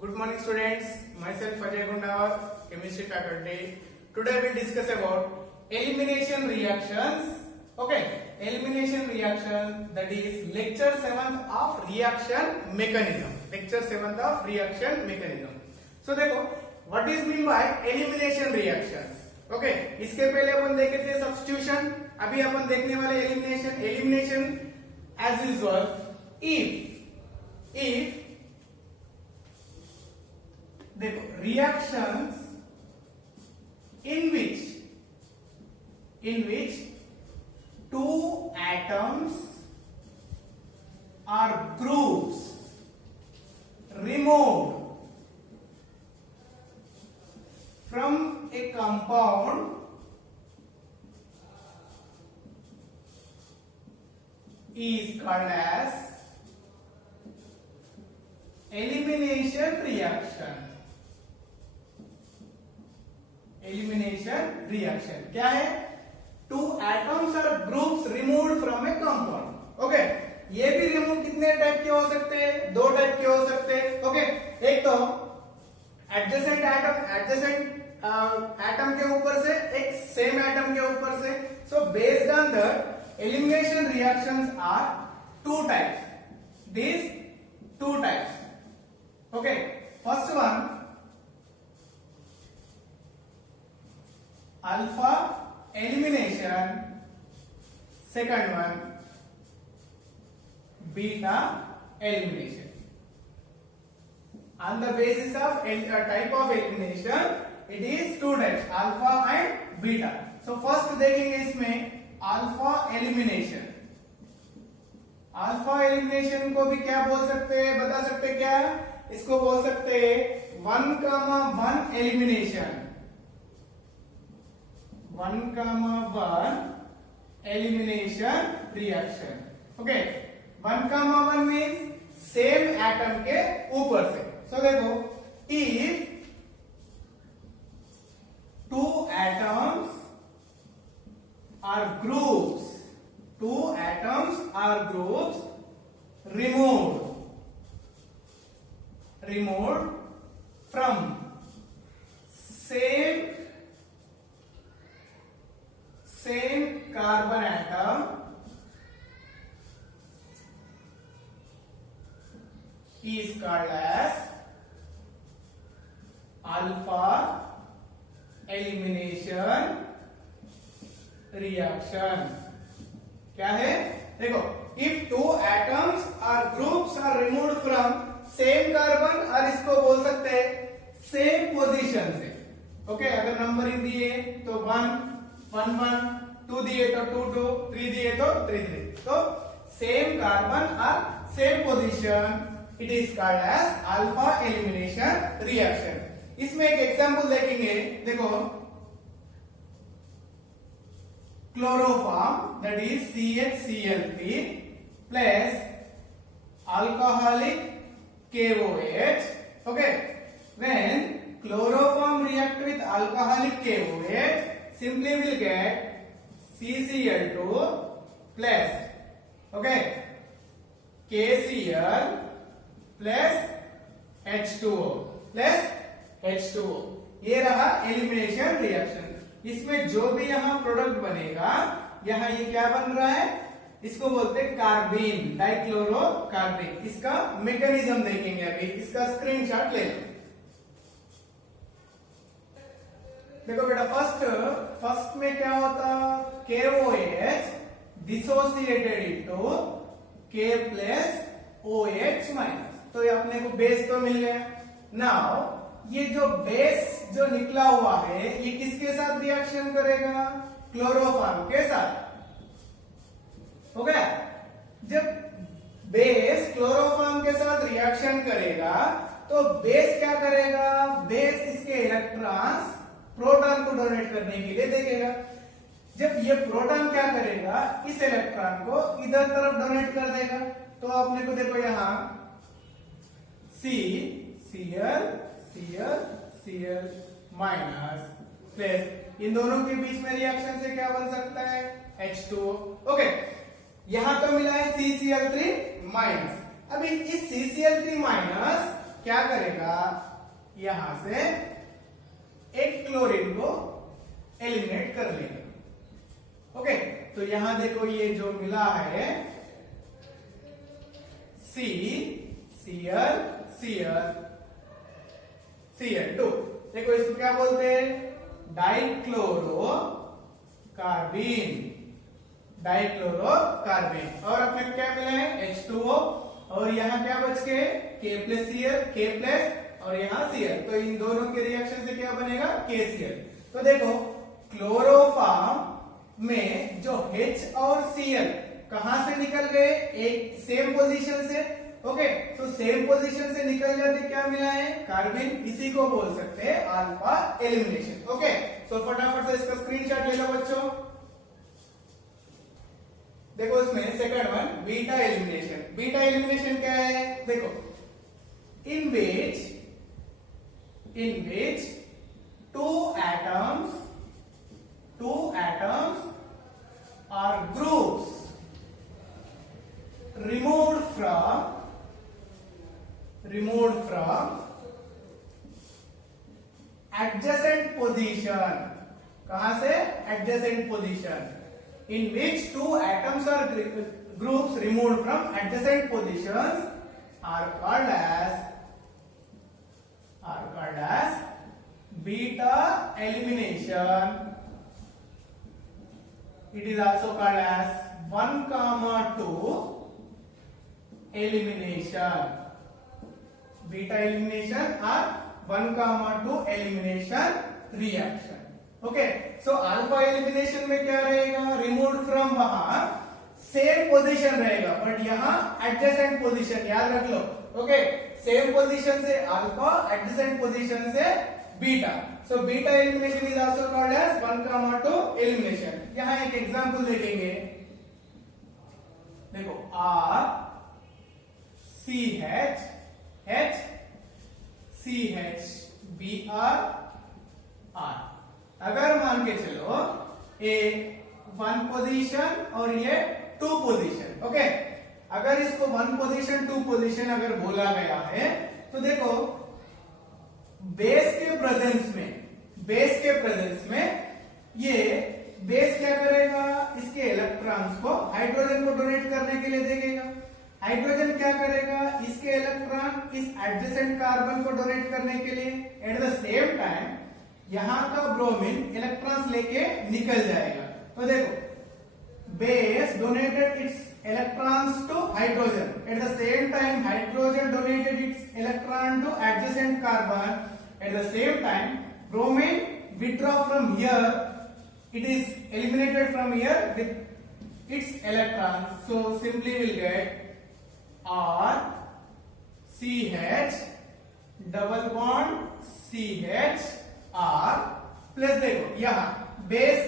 Good morning students, myself Ajay Gundawar, chemistry faculty. Today we will discuss about elimination reactions. Okay, elimination reaction, that is lecture 7th of reaction mechanism. Lecture 7th of reaction mechanism. So देखो, what is mean by elimination reactions? Okay, इसके पहले अपन देखे थे substitution, अभी अपन देखने वाले elimination. Elimination as usual, if देखो reactions in which two atoms or groups removed from a compound is called as elimination reaction. Elimination reaction क्या है? Two atoms or groups removed from a compound. Okay, ये भी remove कितने type के हो सकते हैं? दो टाइप के हो सकते हैं. Okay, एक तो एडजेसेंट एटम के ऊपर से, एक सेम एटम के ऊपर से. So based on that, elimination reactions are two types. These two types. Okay, first one, alpha elimination, second one beta elimination. On the basis of type of elimination, it is two types, alpha and beta. So first देखेंगे इसमें alpha elimination. Alpha elimination को भी क्या बोल सकते हैं, बता सकते हैं क्या? इसको बोल सकते हैं 1,1 elimination. 1,1 elimination reaction. Okay, 1,1 means same atom के ऊपर से. So देखो, if two atoms are groups removed from same carbon atom is called as alpha elimination reaction. क्या है? देखो, if two atoms or groups are removed from same carbon, और इसको बोल सकते हैं same position से. ओके, अगर नंबरिंग दिए तो 1 1 1, 2 दिए तो 2 2, 3 दिए तो 3 3. तो सेम कार्बन और same position, it is called as alpha elimination reaction. इसमें एक एग्जांपल देखेंगे. देखो, chloroform, that is CHCl3 plus alcoholic KOH. Okay, when chloroform react with alcoholic KOH, simply will get CCl2 plus, okay, KCl plus H2O. ये रहा elimination reaction. इसमें जो भी यहाँ प्रोडक्ट बनेगा, यहाँ ये क्या बन रहा है? इसको बोलते हैं कार्बीन, डाइक्लोरोकार्बीन. इसका मैकेनिज्म देखेंगे अभी. इसका स्क्रीनशॉट ले लो. देखो बेटा, फर्स्ट में क्या होता? KOH dissociated into K plus OH minus. तो ये अपने को बेस तो मिल गया. नाउ ये जो बेस जो निकला हुआ है, ये किसके साथ रिएक्शन करेगा? क्लोरोफॉर्म के साथ. हो गया? जब बेस क्लोरोफॉर्म के साथ रिएक्शन करेगा, तो बेस क्या करेगा? बेस इसके इलेक्ट्रॉन्स प्रोटॉन को डोनेट करने के लिए देखेगा. जब ये प्रोटॉन क्या करेगा? इस इलेक्ट्रॉन को इधर तरफ डोनेट कर देगा. तो आपने को देखो यहां Cl माइनस प्लस, इन दोनों के बीच में रिएक्शन से क्या बन सकता है? H2O. ओके, यहां तो मिला है CCl3 माइनस. अभी इस CCl3 माइनस क्या करेगा, यहां से एक क्लोरीन को एलिमिनेट कर लेगा। ओके, तो यहां देखो ये जो मिला है सी Cl Cl Cl2, देखो इसको क्या बोलते हैं, डाइक्लोरो कार्बिन, डाइक्लोरोकार्बिन। और अपने क्या मिला है H2O, और यहाँ क्या बच के K+Cl, K+ और यहाँ Cl, तो इन दोनों के रिएक्शन से क्या बनेगा KCl। तो देखो क्लोरोफॉर्म में जो H और Cl कहां से निकल गए, एक सेम पोजीशन से। ओके, तो सेम पोजीशन से निकल जाते क्या मिला है, कार्बिन, इसी को बोल सकते हैं अल्फा एलिमिनेशन। ओके, तो फटाफट से इसका स्क्रीनशॉट ले लो बच्चों। देखो इसमें second one beta elimination. Beta elimination क्या है, देखो in which two atoms are groups removed from adjacent position। कहां से, adjacent position। in which two atoms are groups removed from adjacent positions are called as beta elimination। It is also called as 1,2 elimination। beta elimination or 1,2 elimination reaction। Okay, so alpha elimination में क्या रहेगा, removed from वहां same position रहेगा, but यहां adjacent position, याद रख लो। Okay, same position से अल्फा, एडजेसेंट पोजीशन से beta. So beta elimination is also called as 1,2 elimination. यहां एक एग्जांपल देखेंगे, देखो R CH H CH Br R। अगर मान के चलो ए 1 पोजीशन और ये 2 पोजीशन। ओके, अगर इसको 1 पोजीशन 2 पोजीशन अगर बोला गया है, तो देखो बेस के प्रेजेंस में ये बेस क्या करेगा, इसके इलेक्ट्रॉन्स को हाइड्रोजन को डोनेट करने के लिए देगा। हाइड्रोजन क्या करेगा, इसके इलेक्ट्रॉन इस एडजेसेंट कार्बन को डोनेट करने के लिए। एट द सेम टाइम यहां का ब्रोमीन इलेक्ट्रॉन्स लेके निकल जाएगा। तो देखो base donated its electrons to hydrogen, at the same time hydrogen donated its electron to adjacent carbon, at the same time bromine withdraw from here, it is eliminated from here with its electrons, so simply we'll get R CH double bond CH R plus देखो यहां base,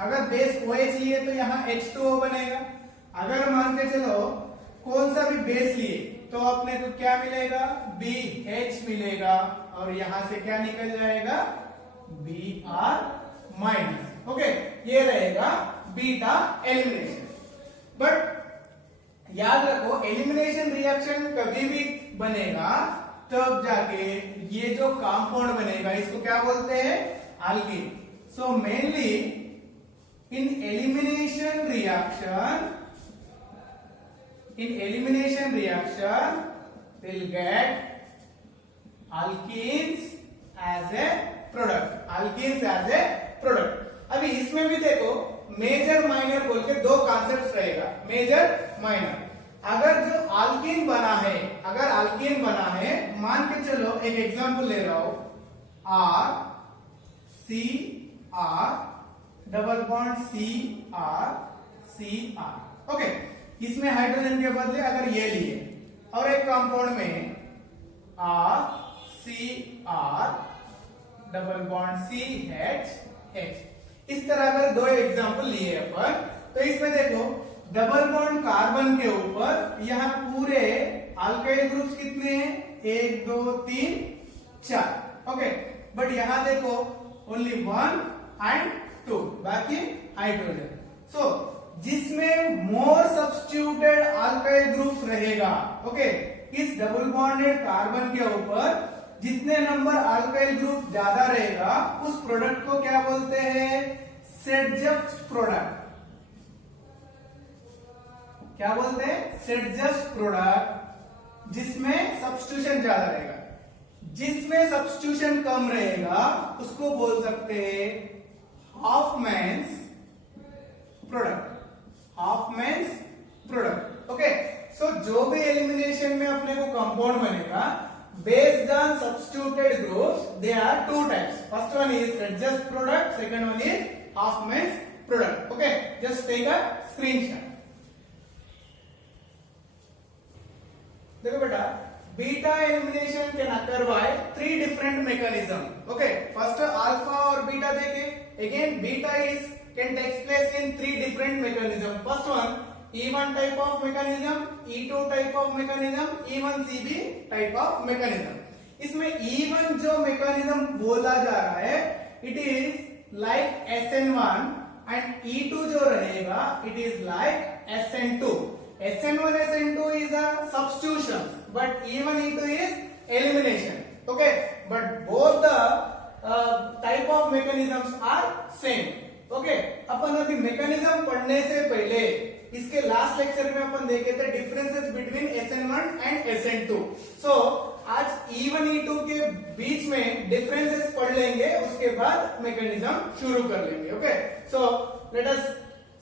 अगर base OH लिए तो यहां H2O बनेगा। अगर मान के चलो कौन सा भी बेस लिए तो अपने को क्या मिलेगा, BH मिलेगा, और यहां से क्या निकल जाएगा, Br माइनस। ओके, ये रहेगा बीटा एलिमिनेशन। बट याद रखो एलिमिनेशन रिएक्शन कभी भी बनेगा तब जाके ये जो कंपाउंड बनेगा इसको क्या बोलते हैं, alkyne. So mainly in elimination reaction will get alkenes as a product. अभी इसमें भी देखो मेजर माइनर बोल के 2 कॉन्सेप्ट रहेगा, मेजर माइनर। अगर जो अल्कीन बना है, मान के चलो एक एग्जांपल ले रहा हूं, R C R double bond C R C R। Okay, इसमें हाइड्रोजन के बदले अगर ये लिए, और एक कंपाउंड में R C R double bond CH H। इस तरह अगर 2 एग्जांपल लिए अपन, तो इसमें देखो डबल बॉन्ड कार्बन के ऊपर यहाँ पूरे अल्काइल ग्रुप्स कितने हैं, 1 2 3 4। ओके, बट यहां देखो ओनली 1 एंड 2, बाकी हाइड्रोजन। सो जिसमें मोर सब्स्टिट्यूटेड अल्काइल ग्रुप्स रहेगा, ओके, इस डबल बॉन्डेड कार्बन के ऊपर जितने नंबर अल्काइल ग्रुप ज्यादा रहेगा उस प्रोडक्ट को क्या बोलते हैं? सेडजस्ट प्रोडक्ट। क्या बोलते हैं? सेडजस्ट प्रोडक्ट, जिसमें सब्स्टिट्यूशन ज्यादा रहेगा। जिसमें सब्स्टिट्यूशन कम रहेगा उसको बोल सकते हैं हाफमैन्स प्रोडक्ट। हाफमैन्स प्रोडक्ट। ओके, सो जो भी एलिमिनेशन में अपने को कंपाउंड बनेगा based on substituted groups, there are two types. First one is Sedgwick product, second one is Hoffman's product. Okay, just take a screenshot. देखो बेटा, beta elimination can occur by three different mechanisms. Okay, first alpha और beta देखे. Again, beta can take place in three different mechanisms. First one, E1 type of mechanism, E2 type of mechanism, E1CB type of mechanism. इसमें E1 जो mechanism बोला जा रहा है, it is like SN1 and E2 जो रहेगा, it is like SN2. SN1, SN2 is a substitution, but E1, E2 is elimination. Okay, but both the type of mechanisms are same. Okay, अपन अभी mechanism पढ़ने से पहले इसके last lecture में अपन देखे थे differences between SN1 and SN2. सो आज E1 E2 के बीच में डिफरेंसेस पढ़ लेंगे, उसके बाद मैकेनिज्म शुरू कर लेंगे. Okay, so let us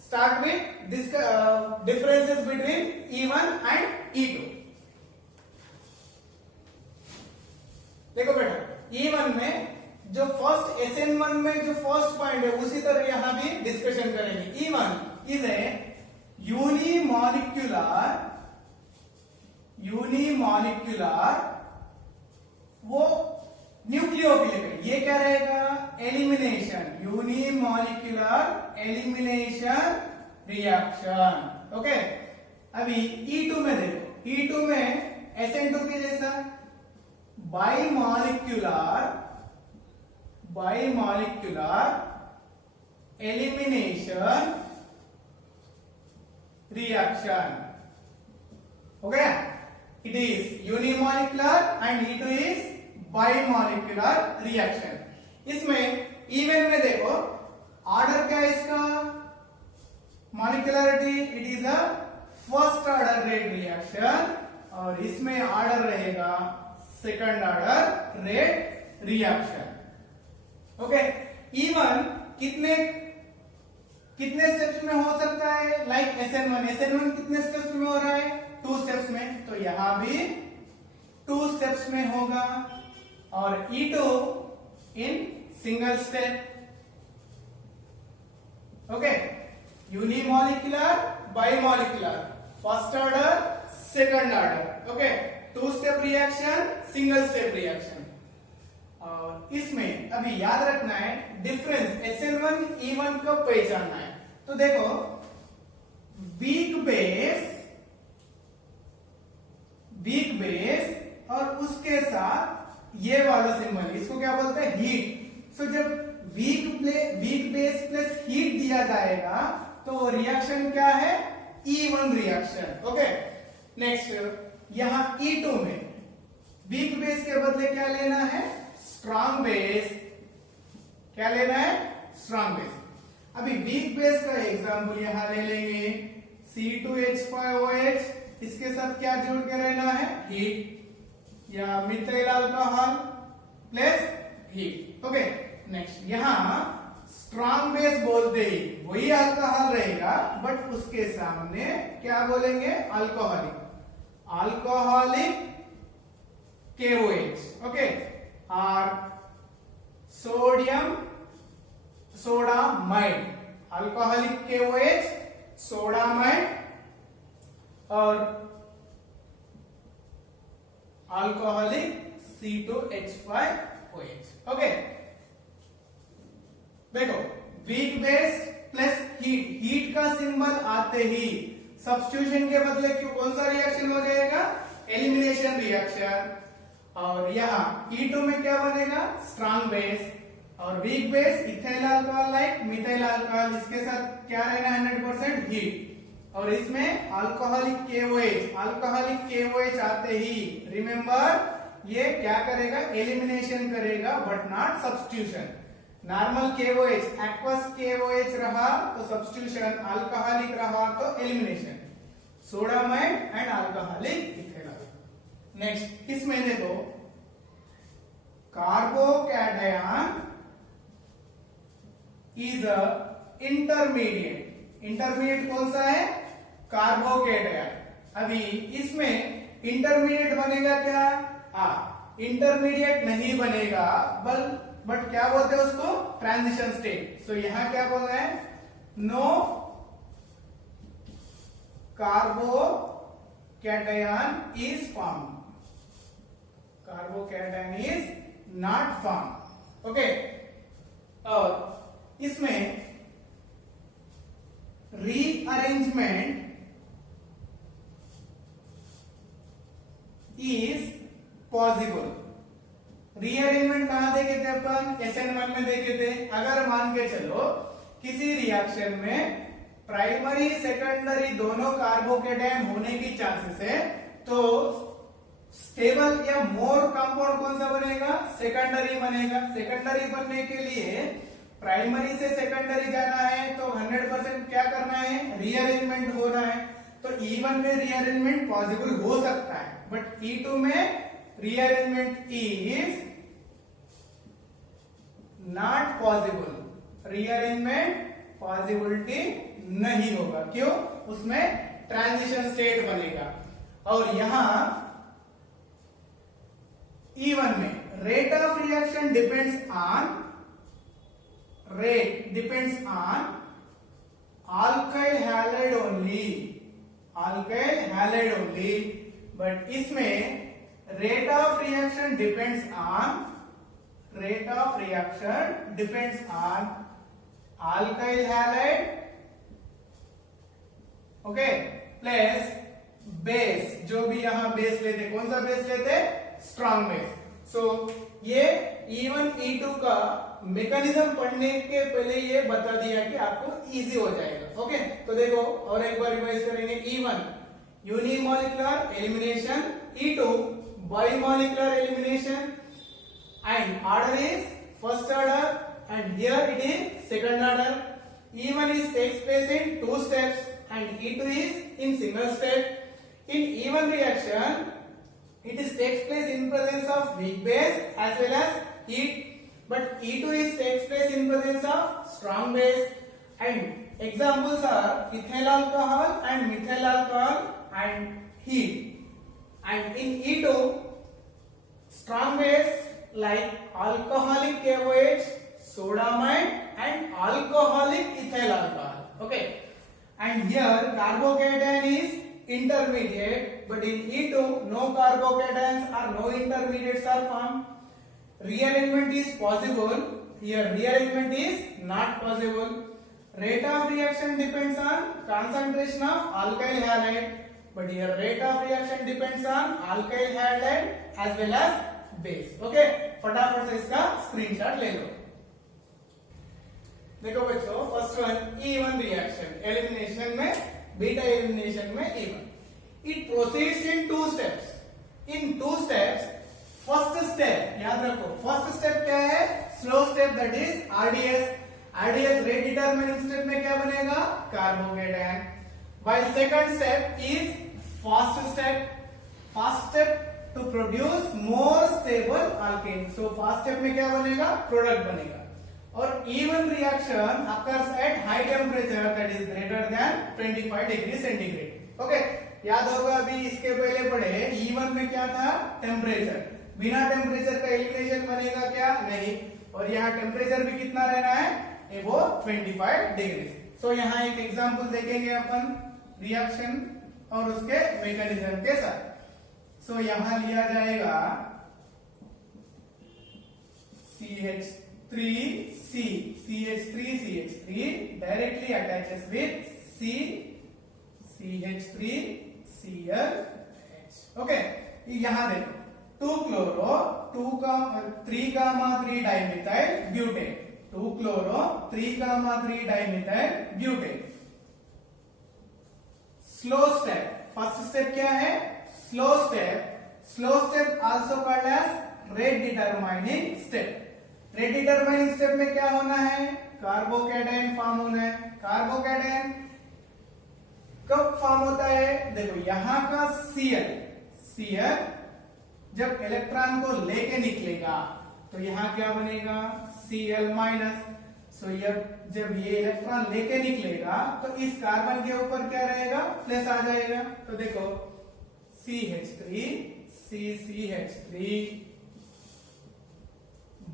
start with this differences between E1 and E2. देखो बेटा, E1 में जो फर्स्ट SN1 में जो फर्स्ट पॉइंट है उसी तरह यहां भी डिस्कशन करेंगे. E1 इज ए यूनिमॉलिक्यूलर वो न्यूक्लियोफिलिक है. ये क्या रहेगा? Elimination. Unimolecular elimination reaction. Okay, अभी E2 में देखो. E2 में SN2 के जैसा बाइमॉलिक्यूलर एलिमिनेशन रिएक्शन. हो गया? It is unimolecular and E2 is bimolecular reaction. इसमें इवन में देखो ऑर्डर क्या है इसका? Molecularity, it is a first order rate reaction, और इसमें ऑर्डर रहेगा second order rate reaction. Okay, इवन कितने स्टेप्स में हो सकता है? लाइक SN1 कितने स्टेप्स में हो रहा है? 2 स्टेप्स में. तो यहां भी 2 स्टेप्स में होगा, और E2 in single step. Okay, unimolecular bimolecular, first order second order. Okay, 2 step reaction, single step reaction. और इसमें अभी याद रखना है डिफरेंस SN1 E1 को पहचानना है. तो देखो, वीक बेस और उसके साथ ये वाला सिंबल, इसको क्या बोलते हैं? हीट. सो जब वीक बेस प्लस हीट दिया जाएगा तो रिएक्शन क्या है? E1 reaction. ओके, नेक्स्ट यहां E2 में वीक बेस के बदले क्या लेना है? Strong base. क्या लेना है? Strong base. अभी वीक बेस का एग्जांपल यहां ले लेंगे. C2H5OH, इसके साथ क्या जोड़ के रहना है? हीट, या methyl alcohol plus heat. Okay, next यहां स्ट्रॉन्ग बेस बोलते ही वही अल्कोहल रहेगा, बट उसके सामने क्या बोलेंगे? Alcoholic KOH. ओके, और सोडामाइड, अल्कोहलिक KOH, सोडामाइड, और अल्कोहलिक C2H5OH. ओके, देखो वीक बेस प्लस हीट का सिंबल आते ही सब्स्टिट्यूशन के बदले कौन सा रिएक्शन हो जाएगा? Elimination reaction. और यहाँ E2 में क्या बनेगा? स्ट्रॉन्ग बेस, और weak base ethyl alcohol like methyl alcohol, इसके साथ क्या रहना? 100% हीट. और इसमें अल्कोहलिक KOH आते ही रिमेंबर ये क्या करेगा, एलिमिनेशन करेगा but not substitution. Normal KOH aqueous KOH रहा तो सब्स्टिट्यूशन, अल्कोहलिक रहा तो elimination. Sodamide and alcoholic ethanol. Next इसमें देखो कार्बोकैटायन इज अ इंटरमीडिएट कौन सा है, कार्बोकैटायन। अभी इसमें इंटरमीडिएट बनेगा क्या, इंटरमीडिएट नहीं बनेगा बट क्या बोलते हैं उसको, ट्रांजिशन स्टेट। सो यहां क्या बोल रहे हैं, no carbocation is form, carbocation is not form. Okay, और इसमें रीअरेंजमेंट इज पॉसिबल। रीअरेंजमेंट कहां देखे थे अपन, SN1 में देखे थे। अगर मान के चलो किसी रिएक्शन में प्राइमरी सेकेंडरी दोनों कार्बोकैटायन होने की चांसेस है, तो स्टेबल या मोर कंपाउंड कौन सा बनेगा, सेकेंडरी बनेगा। सेकेंडरी बनने के लिए प्राइमरी से सेकेंडरी जाना है तो 100% क्या करना है, रीअरेंजमेंट होना है। तो E1 में रीअरेंजमेंट पॉसिबल हो सकता है, बट E2 में rearrangement is not possible. Rearrangement possibility नहीं होगा, क्यों, उसमें ट्रांजिशन स्टेट बनेगा। और यहां E1 में rate of reaction depends on alkyl halide only, but इसमें rate of reaction depends on alkyl halide, okay, plus base, जो भी यहां बेस लेते, कौन सा बेस लेते, स्ट्रॉन्ग बेस। सो ये E1 E2 का मैकेनिज्म पढ़ने के पहले ये बता दिया कि आपको इजी हो जाएगा। ओके, तो देखो और एक बार रिवाइज करेंगे। E1 unimolecular elimination, E2 bimolecular elimination, and order is first order and here it is second order. E1 is takes place in 2 steps and E2 is in single step. In E1 reaction, it is takes place in presence of weak base as well as heat, but E2 is takes place in presence of strong base. And examples are ethyl alcohol and methyl alcohol and heat. And in E2, strong base like alcoholic KOH, sodamide and alcoholic ethyl alcohol. Okay, and here carbocation is intermediate, but in E2 no carbocations or no intermediates are formed. Rearrangement is possible, here rearrangement is not possible. Rate of reaction depends on concentration of alkyl halide, but here rate of reaction depends on alkyl halide as well as base. Okay, फटाफट से इसका screenshot ले लो। देखो बच्चों, first one E1 reaction, elimination में beta elimination में E1, it proceeds in 2 steps. In 2 steps, first step याद रखो, फर्स्ट स्टेप क्या है, slow step, that is RDS rate determining step में क्या बनेगा, carbocation. While second step is fast step to produce more stable alkene. So fast step में क्या बनेगा, प्रोडक्ट बनेगा। और E1 reaction occurs at high temperature, that is greater than 25 degree centigrade. Okay, याद होगा अभी इसके पहले पढ़े E1 में क्या था, टेम्परेचर। बिना टेम्परेचर का एलिमिनेशन बनेगा क्या, नहीं। और यहाँ टेम्परेचर भी कितना रहना है, वो 25 डिग्री। सो यहाँ एक एग्जांपल देखेंगे अपन रिएक्शन और उसके मैकेनिज्म के साथ। सो यहाँ लिया जाएगा CH3 directly attaches with CH3Cl. Okay, यहां देखो 2-chloro 3,3 dimethyl butane, 2-chloro 3,3 dimethyl butane। Slow step. First step क्या है? Slow step. Slow step also called as rate determining step. Rate determining step में क्या होना है? कार्बोकैटायन फॉर्म होना है। कार्बोकैटायन कब फॉर्म होता है? देखो यहां का Cl जब इलेक्ट्रॉन को लेके निकलेगा तो यहां क्या बनेगा? Cl minus. सो जब ये इलेक्ट्रॉन लेके निकलेगा तो इस कार्बन के ऊपर क्या रहेगा? प्लस आ जाएगा। तो देखो CH3 CCH3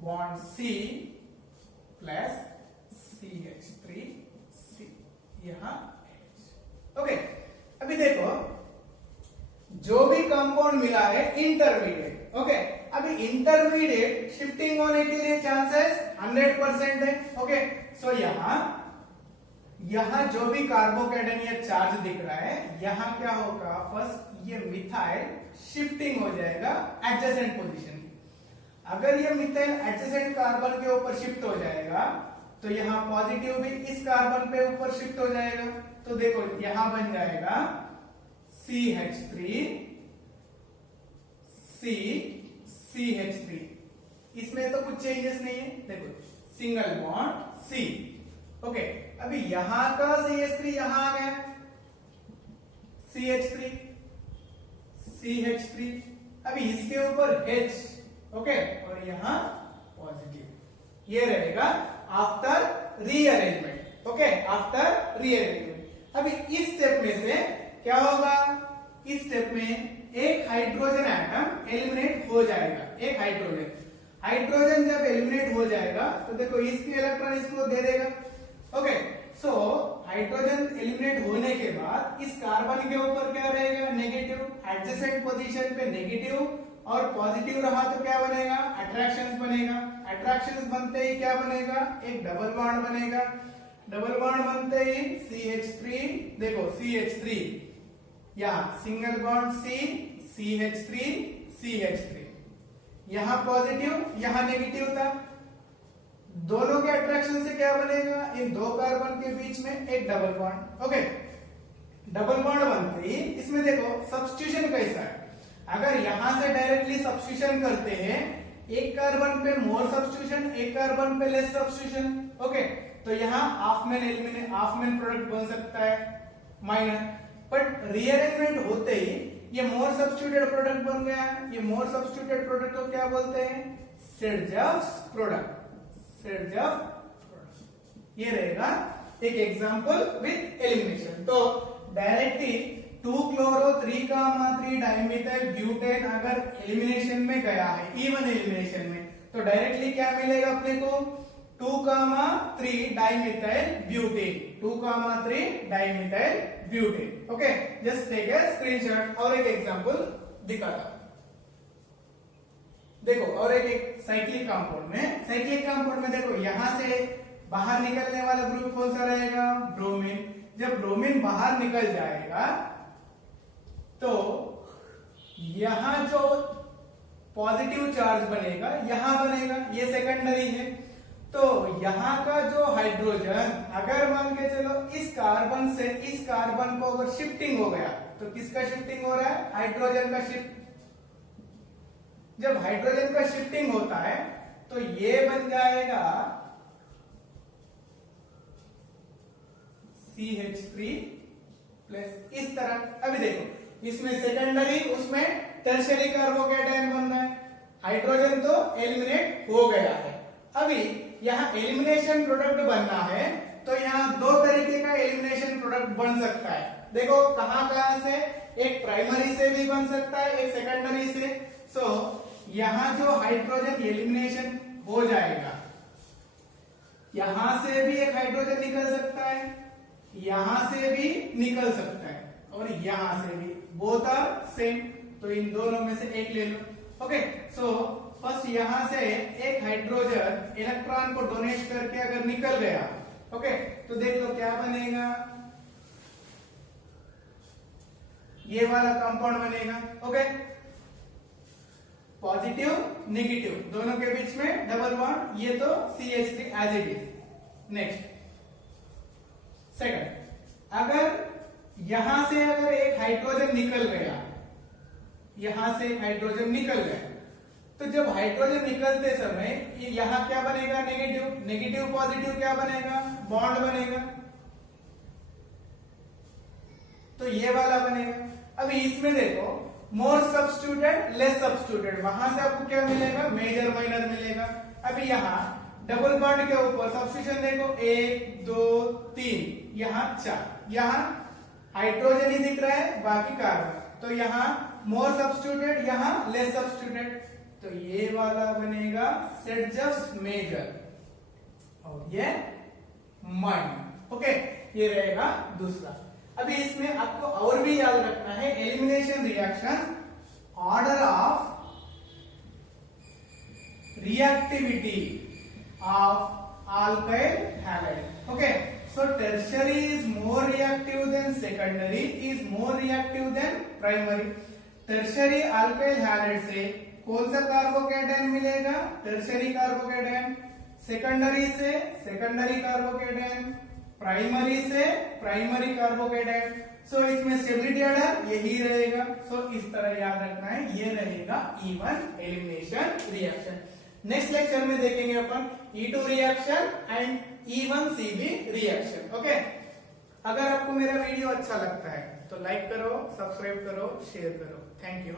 bond C plus CH3 C यहां H। ओके, अभी देखो जो भी कंपाउंड मिला है इंटरमीडिएट। ओके, अभी इंटरमीडिएट शिफ्टिंग होने के लिए चांसेस 100% है। ओके, सो यहां जो भी कार्बोकैटायन या चार्ज दिख रहा है यहां क्या होगा? फर्स्ट ये मिथाइल शिफ्टिंग हो जाएगा एडजेसेंट पोजीशन। अगर ये मिथाइल एडजेसेंट कार्बन के ऊपर शिफ्ट हो जाएगा तो यहां पॉजिटिव भी इस कार्बन पे ऊपर शिफ्ट हो जाएगा। तो देखो यहां बन जाएगा CH3 CH3। इसमें तो कुछ चेंजेस नहीं है। देखो सिंगल बॉन्ड C। ओके, अभी यहां का CH3 यहां आ गया CH3। अभी इसके ऊपर H। ओके, और यहां पॉजिटिव। ये रहेगा after rearrangement. Okay, after rearrangement. अभी इस स्टेप में से क्या होगा? इस स्टेप में एक हाइड्रोजन एटम एलिमिनेट हो जाएगा। एक हाइड्रोजन जब एलिमिनेट हो जाएगा तो देखो इसकी इलेक्ट्रॉन इसको दे देगा। ओके, सो हाइड्रोजन एलिमिनेट होने के बाद इस कार्बन के ऊपर क्या रहेगा? नेगेटिव। एडजेसेंट पोजीशन पे नेगेटिव और पॉजिटिव रहा तो क्या बनेगा? अट्रैक्शंस बनेगा। अट्रैक्शंस बनते ही क्या बनेगा? एक डबल बॉन्ड बनेगा। डबल बॉन्ड बनते ही CH3, देखो CH3 यहां सिंगल बॉन्ड CH3 यहां पॉजिटिव यहां नेगेटिव था। दोनों के अट्रैक्शन से क्या बनेगा? इन दो कार्बन के बीच में एक double bond. Okay, double bond बनते ही इसमें देखो सब्स्टिट्यूशन कैसा है? अगर यहां से डायरेक्टली सब्स्टिट्यूशन करते हैं, एक कार्बन पे मोर सब्स्टिट्यूशन, एक कार्बन पे लेस सब्स्टिट्यूशन। ओके, तो यहां हाफ मैन प्रोडक्ट बन सकता है माइनर। बट रीअरेंजमेंट होते ही ये मोर सब्स्टिट्यूटेड प्रोडक्ट बन गया। ये मोर सब्स्टिट्यूटेड प्रोडक्ट को क्या बोलते हैं? सेडजर्व्स प्रोडक्ट। ये रहेगा एक एग्जांपल विद एलिमिनेशन। तो डायरेक्टली 2-chloro-3,3 डाइमिथाइल ब्यूटेन अगर एलिमिनेशन में गया है, इवन एलिमिनेशन में, तो डायरेक्टली क्या मिलेगा अपने को? 2,3 dimethyl butane. 2,3 dimethyl butane. Okay, just take a screenshot. और एक एग्जांपल दिखाता हूं। देखो और एक साइक्लिक कंपाउंड में देखो यहां से बाहर निकलने वाला ग्रुप कौन सा रहेगा? ब्रोमीन। जब ब्रोमीन बाहर निकल जाएगा तो यहां जो पॉजिटिव चार्ज बनेगा यहां बनेगा, ये सेकेंडरी है। तो यहां का जो हाइड्रोजन अगर मान के चलो इस कार्बन से इस कार्बन को अगर शिफ्टिंग हो गया तो किसका शिफ्टिंग हो रहा है? हाइड्रोजन का शिफ्ट। जब हाइड्रोजन का शिफ्टिंग होता है तो ये बन जाएगा CH3 प्लस इस तरह। अभी देखो इसमें सेकेंडरी उसमें टर्शियरी कार्बोकैटायन बन रहा है। हाइड्रोजन तो एलिमिनेट हो गया है। अभी यहां एलिमिनेशन प्रोडक्ट बनना है तो यहां दो तरीके का एलिमिनेशन प्रोडक्ट बन सकता है। देखो कहां से? एक प्राइमरी से भी बन सकता है, एक सेकेंडरी से। सो यहां जो हाइड्रोजन एलिमिनेशन हो जाएगा, यहां से भी एक हाइड्रोजन निकल सकता है, यहां से भी निकल सकता है, और यहां से भी। बोथ आर सेम, तो इन दोनों में से एक ले लो। ओके, सो फर्स्ट यहां से एक हाइड्रोजन इलेक्ट्रॉन को डोनेट करके अगर निकल गया, ओके, तो देख लो क्या बनेगा? ये वाला कंपाउंड बनेगा। ओके, पॉजिटिव नेगेटिव दोनों के बीच में डबल बॉन्ड, ये तो CH3 as it is. Next second, अगर यहां से अगर एक हाइड्रोजन निकल गया, यहां से एक हाइड्रोजन निकल गया, तो जब हाइड्रोजन निकलते समय ये यहां क्या बनेगा, नेगेटिव, नेगेटिव पॉजिटिव क्या बनेगा, बॉन्ड बनेगा, तो ये वाला बनेगा। अभी इसमें देखो मोर सब्स्टिट्यूटेड लेस सब्स्टिट्यूटेड, वहां से आपको क्या मिलेगा, मेजर माइनर मिलेगा। अभी यहाँ डबल बॉन्ड के ऊपर सब्स्टिट्यूशन देखो 1 2 3, यहाँ 4, यहाँ हाइड्रोजन ही दिख रहा है, बाकी कार्बन, तो यहाँ मोर सब्स्टिट्यूटेड, यहाँ लेस सब्स्टिट्यूटेड, तो ये वाला बनेगा सेडजस्ट मेजर और ये माइनर। ओके, ये रहेगा दूसरा। अभी इसमें आपको और भी याद रखना है, elimination reaction, order of reactivity of alkyl halide. Okay, so tertiary is more reactive than secondary, is more reactive than primary. tertiary alkyl halide से कौन सा कार्बोकेटायन मिलेगा, टर्शियरी कार्बोकेटायन, सेकेंडरी से सेकेंडरी कार्बोकेटायन, प्राइमरी से primary carbocation. सो इसमें stability order यही रहेगा। सो इस तरह याद रखना है, ये रहेगा E1 elimination reaction. Next lecture में देखेंगे अपन E2 reaction and E1CB reaction. Okay, अगर आपको मेरा वीडियो अच्छा लगता है तो लाइक करो, सब्सक्राइब करो, शेयर करो। Thank you.